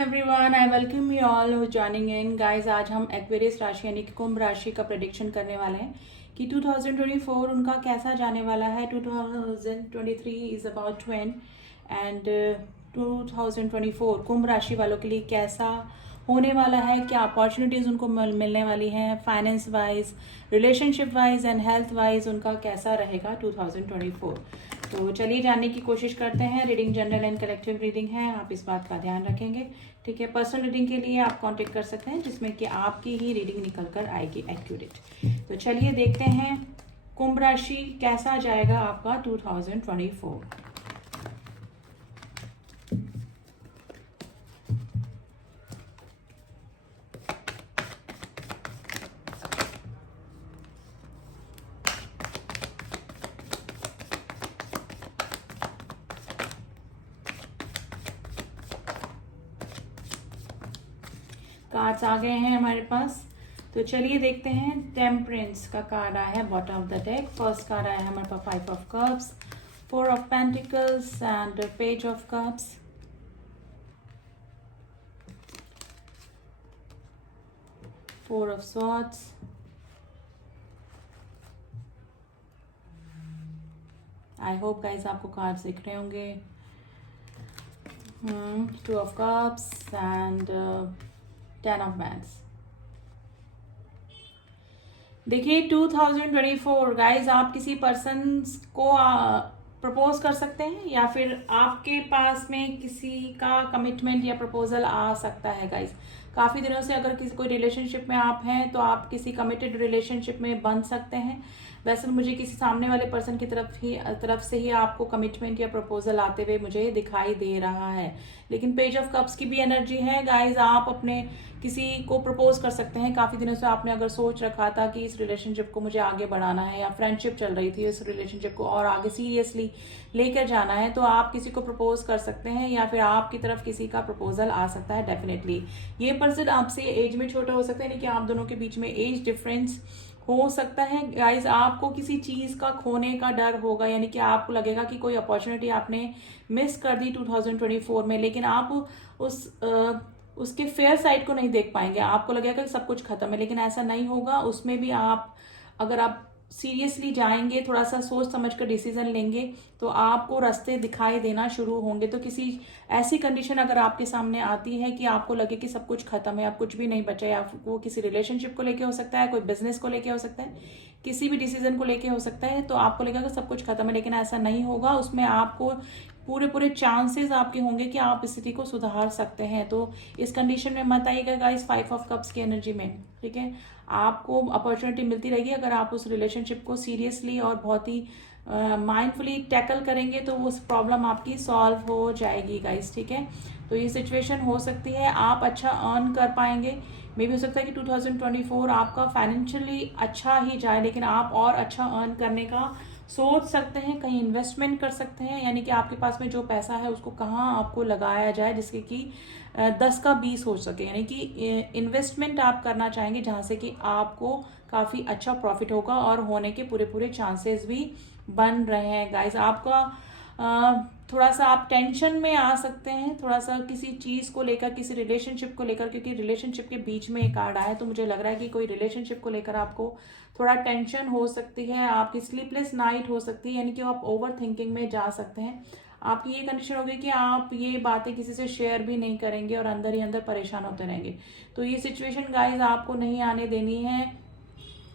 Everyone I welcome you all who joining in guys. आज हम Aquarius राशि यानी कि कुंभ राशि का प्रेडिक्शन करने वाले हैं कि 2024 उनका कैसा जाने वाला है। 2023 is about to end and 2024 कुंभ राशि वालों के लिए कैसा होने वाला है, क्या अपॉर्चुनिटीज़ उनको मिलने वाली हैं finance wise, relationship wise and health wise, उनका कैसा रहेगा 2024। तो चलिए जानने की कोशिश करते हैं। Reading general and collective reading है, आप इस बात का ध्यान रखेंगे। ठीक है, पर्सनल रीडिंग के लिए आप कांटेक्ट कर सकते हैं जिसमें कि आपकी ही रीडिंग निकल कर आएगी एक्यूरेट। तो चलिए देखते हैं कुंभ राशि कैसा जाएगा आपका 2024। कार्ड्स आ गए हैं हमारे पास, तो चलिए देखते हैं। टेम्परेंस का कार्ड आया है bottom of the deck. First card आया है हमारे पास 5 of cups, 4 of pentacles and page of cups. Four of swords, I hope guys आपको कार्ड्स दिख रहे होंगे। 2 of cups and 10 of bands. देखिए 2024 गाइज, आप किसी पर्सन को प्रपोज कर सकते हैं या फिर आपके पास में किसी का कमिटमेंट या प्रपोजल आ सकता है गाइज। काफ़ी दिनों से अगर किसी कोई रिलेशनशिप में आप हैं तो आप किसी कमिटेड रिलेशनशिप में बन सकते हैं। वैसे मुझे किसी सामने वाले पर्सन की तरफ से ही आपको कमिटमेंट या प्रपोजल आते हुए मुझे दिखाई दे रहा है। लेकिन पेज ऑफ कप्स की भी एनर्जी है गाइज, आप अपने किसी को प्रपोज कर सकते हैं। काफ़ी दिनों से आपने अगर सोच रखा था कि इस रिलेशनशिप को मुझे आगे बढ़ाना है या फ्रेंडशिप चल रही थी इस रिलेशनशिप को और आगे सीरियसली लेकर जाना है, तो आप किसी को प्रपोज कर सकते हैं या फिर आपकी तरफ किसी का प्रपोजल आ सकता है डेफिनेटली। ये पर्सन आपसे एज में छोटा हो सकता है, यानी कि आप दोनों के बीच में एज डिफरेंस हो सकता है गाइज। आपको किसी चीज का खोने का डर होगा, यानी कि आपको लगेगा कि कोई अपॉर्चुनिटी आपने मिस कर दी 2024 में, लेकिन आप उसके फेयर साइड को नहीं देख पाएंगे। आपको लगेगा कि सब कुछ खत्म है, लेकिन ऐसा नहीं होगा। उसमें भी आप अगर आप सीरियसली जाएंगे, थोड़ा सा सोच समझ कर डिसीजन लेंगे, तो आपको रास्ते दिखाई देना शुरू होंगे। तो किसी ऐसी कंडीशन अगर आपके सामने आती है कि आपको लगे कि सब कुछ खत्म है, अब कुछ भी नहीं बचा है, या वो किसी रिलेशनशिप को लेके हो सकता है, कोई बिजनेस को लेके हो सकता है, किसी भी डिसीजन को लेके हो सकता है, तो आपको लगेगा कि सब कुछ खत्म है, लेकिन ऐसा नहीं होगा। उसमें आपको पूरे चांसेस आपके होंगे कि आप स्थिति को सुधार सकते हैं। तो इस कंडीशन में मत आइएगा गाइस 5 ऑफ कप्स की एनर्जी में। ठीक है, आपको अपॉर्चुनिटी मिलती रहेगी अगर आप उस रिलेशनशिप को सीरियसली और बहुत ही माइंडफुली टैकल करेंगे, तो उस प्रॉब्लम आपकी सॉल्व हो जाएगी गाइस। ठीक है, तो ये सिचुएशन हो सकती है, आप अच्छा अर्न कर पाएंगे। मे भी हो सकता है कि 2024 आपका फाइनेंशियली अच्छा ही जाए, लेकिन आप और अच्छा अर्न करने का सोच सकते हैं, कहीं इन्वेस्टमेंट कर सकते हैं, यानी कि आपके पास में जो पैसा है उसको कहाँ आपको लगाया जाए जिसके कि 10 का 20 हो सके, यानी कि इन्वेस्टमेंट आप करना चाहेंगे जहाँ से कि आपको काफ़ी अच्छा प्रॉफिट होगा और होने के पूरे चांसेस भी बन रहे हैं गाइज। आपका थोड़ा सा आप टेंशन में आ सकते हैं, थोड़ा सा किसी चीज़ को लेकर, किसी रिलेशनशिप को लेकर, क्योंकि रिलेशनशिप के बीच में एक कार्ड आया है, तो मुझे लग रहा है कि कोई रिलेशनशिप को लेकर आपको थोड़ा टेंशन हो सकती है, आपकी स्लीपलेस नाइट हो सकती है, यानी कि आप ओवर थिंकिंग में जा सकते हैं। आपकी ये कंडीशन होगी कि आप ये बातें किसी से शेयर भी नहीं करेंगे और अंदर ही अंदर परेशान होते रहेंगे। तो ये सिचुएशन गाइज आपको नहीं आने देनी है,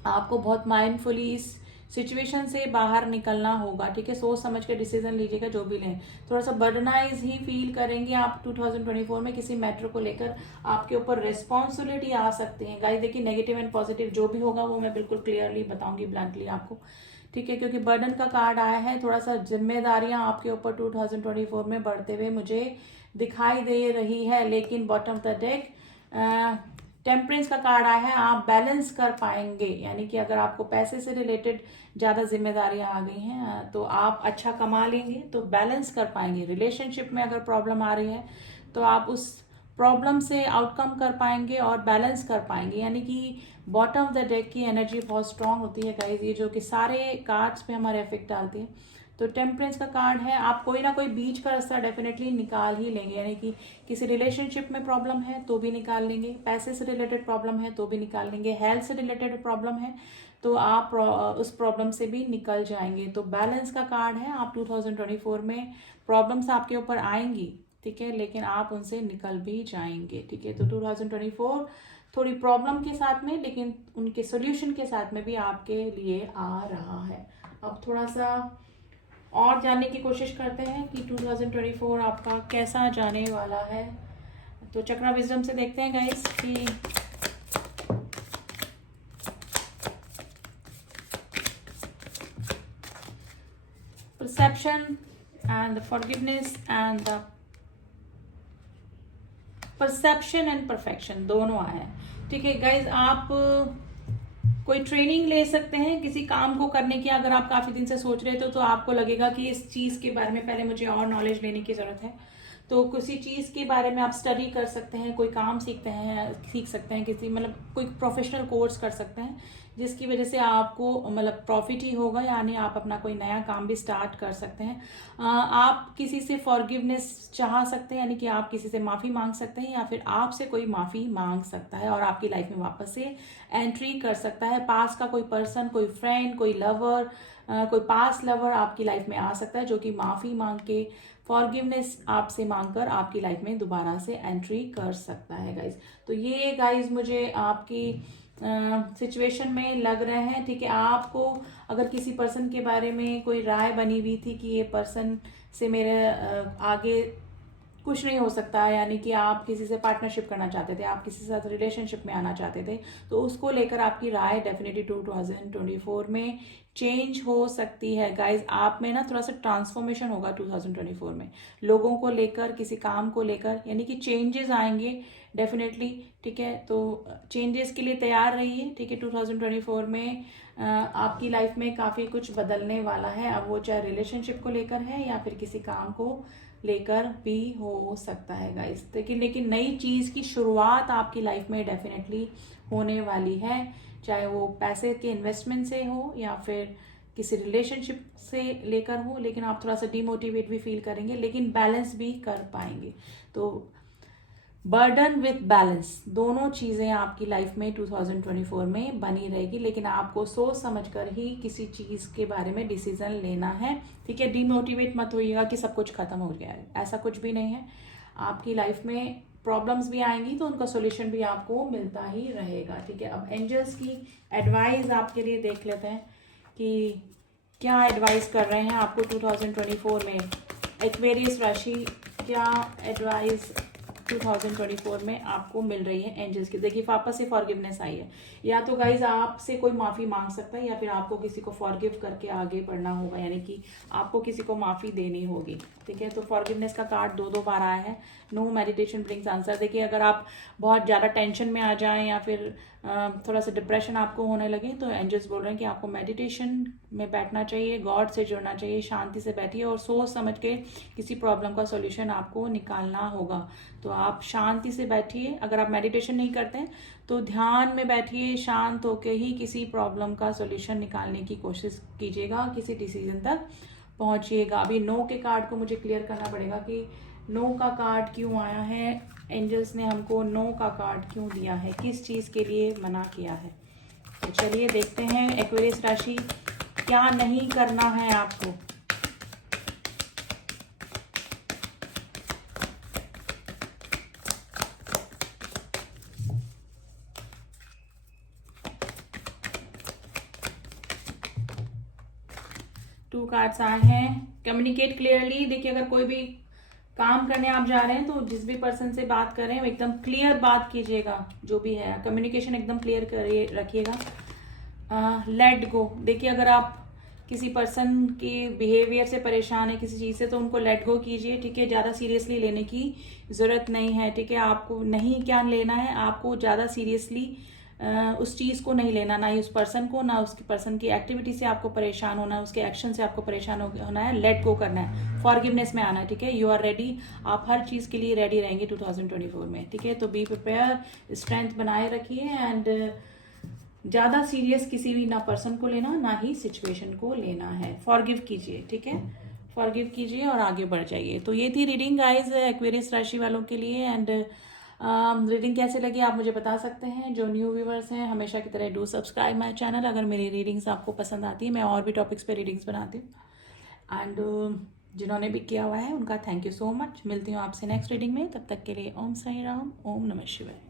आपको बहुत माइंडफुली इस सिचुएशन से बाहर निकलना होगा। ठीक है, सोच समझ के डिसीजन लीजिएगा जो भी लें। थोड़ा सा बर्डनाइज ही फील करेंगे आप 2024 में, किसी मैटर को लेकर आपके ऊपर रिस्पॉन्सिबिलिटी आ सकती है गाइस। देखिए नेगेटिव एंड पॉजिटिव जो भी होगा वो मैं बिल्कुल क्लियरली बताऊंगी, ब्लंटली आपको। ठीक है, क्योंकि बर्डन का कार्ड आया है, थोड़ा सा जिम्मेदारियां आपके ऊपर 2024 में बढ़ते हुए मुझे दिखाई दे रही है। लेकिन bottom of the deck temperance का कार्ड आया है, आप बैलेंस कर पाएंगे, यानी कि अगर आपको पैसे से रिलेटेड ज़्यादा जिम्मेदारियां आ गई हैं तो आप अच्छा कमा लेंगे, तो बैलेंस कर पाएंगे। रिलेशनशिप में अगर प्रॉब्लम आ रही है तो आप उस प्रॉब्लम से आउटकम कर पाएंगे और बैलेंस कर पाएंगे, यानी कि बॉटम ऑफ द डेक की एनर्जी बहुत स्ट्रांग होती है गाइज। ये जो कि सारे कार्ड्स पे हमारे इफेक्ट डालती है, तो टेम्परेंस का कार्ड है, आप कोई ना कोई बीच का रास्ता डेफिनेटली निकाल ही लेंगे, यानी कि किसी रिलेशनशिप में प्रॉब्लम है तो भी निकाल लेंगे, पैसे से रिलेटेड प्रॉब्लम है तो भी निकाल लेंगे, हेल्थ से रिलेटेड प्रॉब्लम है तो आप उस प्रॉब्लम से भी निकल जाएंगे। तो बैलेंस का कार्ड है, आप 2024 में प्रॉब्लम्स आपके ऊपर आएंगी, ठीक है, लेकिन आप उनसे निकल भी जाएंगे, ठीक है। तो 2024 थोड़ी प्रॉब्लम के साथ में, लेकिन उनके सोल्यूशन के साथ में भी आपके लिए आ रहा है। अब थोड़ा सा और जानने की कोशिश करते हैं कि 2024 आपका कैसा जाने वाला है। तो चक्रा विजडम से देखते हैं गाइस कि perception and the forgiveness and the perception and perfection दोनों आए हैं, ठीक है गाइज। आप कोई ट्रेनिंग ले सकते हैं किसी काम को करने की, अगर आप काफ़ी दिन से सोच रहे थे तो आपको लगेगा कि इस चीज़ के बारे में पहले मुझे और नॉलेज लेने की ज़रूरत है, तो किसी चीज़ के बारे में आप स्टडी कर सकते हैं, कोई काम सीख सकते हैं, किसी मतलब कोई प्रोफेशनल कोर्स कर सकते हैं, जिसकी वजह से आपको मतलब प्रॉफिट ही होगा, यानी आप अपना कोई नया काम भी स्टार्ट कर सकते हैं। आप किसी से फॉरगिवनेस चाह सकते हैं, यानी कि आप किसी से माफ़ी मांग सकते हैं, या फिर आपसे कोई माफ़ी मांग सकता है और आपकी लाइफ में वापस से एंट्री कर सकता है। पास का कोई पर्सन, कोई फ्रेंड, कोई लवर, कोई पास लवर आपकी लाइफ में आ सकता है, जो कि माफ़ी मांग के फॉरगिवनेस आपसे मांगकर आपकी लाइफ में दोबारा से एंट्री कर सकता है गाइज। तो ये गाइज मुझे आपकी सिचुएशन में लग रहे हैं, ठीक है। आपको अगर किसी पर्सन के बारे में कोई राय बनी हुई थी कि ये पर्सन से मेरे आगे कुछ नहीं हो सकता, यानी कि आप किसी से पार्टनरशिप करना चाहते थे, आप किसी के साथ रिलेशनशिप में आना चाहते थे, तो उसको लेकर आपकी राय डेफिनेटली 2024 में चेंज हो सकती है गाइज। आप में ना थोड़ा सा ट्रांसफॉर्मेशन होगा 2024 में, लोगों को लेकर, किसी काम को लेकर, यानी कि चेंजेस आएंगे डेफिनेटली, ठीक है। तो चेंजेस के लिए तैयार रहिए, ठीक है। 2024 में आपकी लाइफ में काफ़ी कुछ बदलने वाला है, अब वो चाहे रिलेशनशिप को लेकर है या फिर किसी काम को लेकर भी हो सकता है गाइस। लेकिन नई चीज़ की शुरुआत आपकी लाइफ में डेफिनेटली होने वाली है, चाहे वो पैसे के इन्वेस्टमेंट से हो या फिर किसी रिलेशनशिप से लेकर हो, लेकिन आप थोड़ा सा डिमोटिवेट भी फील करेंगे, लेकिन बैलेंस भी कर पाएंगे। तो बर्डन विथ बैलेंस दोनों चीज़ें आपकी लाइफ में 2024 में बनी रहेगी, लेकिन आपको सोच समझकर ही किसी चीज़ के बारे में डिसीजन लेना है, ठीक है। डिमोटिवेट मत होइएगा कि सब कुछ खत्म हो गया है, ऐसा कुछ भी नहीं है। आपकी लाइफ में प्रॉब्लम्स भी आएंगी तो उनका सोल्यूशन भी आपको मिलता ही रहेगा, ठीक है। अब एंजल्स की एडवाइस आपके लिए देख लेते हैं कि क्या एडवाइस कर रहे हैं आपको 2024 में। एक्वेरियस राशि, क्या एडवाइस 2024 में आपको मिल रही है एंजल्स की। देखिए वापस से फॉरगिवनेस आई है, या तो गाइज आपसे कोई माफ़ी मांग सकता है, या फिर आपको किसी को फॉरगिव करके आगे बढ़ना होगा, यानी कि आपको किसी को माफ़ी देनी होगी, ठीक है। तो फॉरगिवनेस का कार्ड दो बार आया है। No meditation brings answer. देखिए अगर आप बहुत ज़्यादा टेंशन में आ जाएं या फिर थोड़ा सा डिप्रेशन आपको होने लगे, तो एंजल्स बोल रहे हैं कि आपको मेडिटेशन में बैठना चाहिए, गॉड से जुड़ना चाहिए, शांति से बैठिए और सोच समझ के किसी प्रॉब्लम का सॉल्यूशन आपको निकालना होगा। तो आप शांति से बैठिए, अगर आप मेडिटेशन नहीं करते हैं तो ध्यान में बैठिए, शांत होके ही किसी प्रॉब्लम का सॉल्यूशन निकालने की कोशिश कीजिएगा, किसी डिसीजन तक पहुंचिएगा। अभी नो के कार्ड को मुझे क्लियर करना पड़ेगा कि नो का कार्ड क्यों आया है, एंजल्स ने हमको नो का कार्ड क्यों दिया है, किस चीज़ के लिए मना किया है। तो चलिए देखते हैं एक्वेरियस राशि क्या नहीं करना है आपको। टू कार्ड्स आए हैं। Communicate clearly. देखिए अगर कोई भी काम करने आप जा रहे हैं तो जिस भी पर्सन से बात कर रहे हैं एकदम क्लियर बात कीजिएगा, जो भी है कम्युनिकेशन एकदम क्लियर करिए, रखिएगा। Let go. देखिए अगर आप किसी पर्सन के बिहेवियर से परेशान है, किसी चीज़ से, तो उनको लेट गो कीजिए, ठीक है। ज़्यादा सीरियसली लेने की ज़रूरत नहीं है, ठीक है। आपको नहीं क्या लेना है, आपको ज़्यादा सीरियसली उस चीज़ को नहीं लेना, ना ही उस पर्सन को, ना उसकी पर्सन की एक्टिविटी से आपको परेशान होना है, उसके एक्शन से आपको परेशान होना है। लेट गो करना है, फॉरगिवनेस में आना है, ठीक है। यू आर रेडी, आप हर चीज़ के लिए रेडी रहेंगे 2024 में, ठीक है। तो बी प्रिपेयर, स्ट्रेंथ बनाए रखिए एंड ज़्यादा सीरियस किसी भी ना पर्सन को लेना, ना ही सिचुएशन को लेना है। फॉरगिव कीजिए, ठीक है, फॉरगिव कीजिए और आगे बढ़ जाइए। तो ये थी रीडिंग गाइज एक्वेरियस राशि वालों के लिए। एंड रीडिंग कैसे लगी आप मुझे बता सकते हैं। जो न्यू व्यूवर्स हैं, हमेशा की तरह डू सब्सक्राइब माय चैनल। अगर मेरी रीडिंग्स आपको पसंद आती है, मैं और भी टॉपिक्स पे रीडिंग्स बनाती हूँ। एंड जिन्होंने भी किया हुआ है उनका थैंक यू सो मच। मिलती हूँ आपसे नेक्स्ट रीडिंग में, तब तक के लिए ओम साई राम, ओम नमः शिवाय।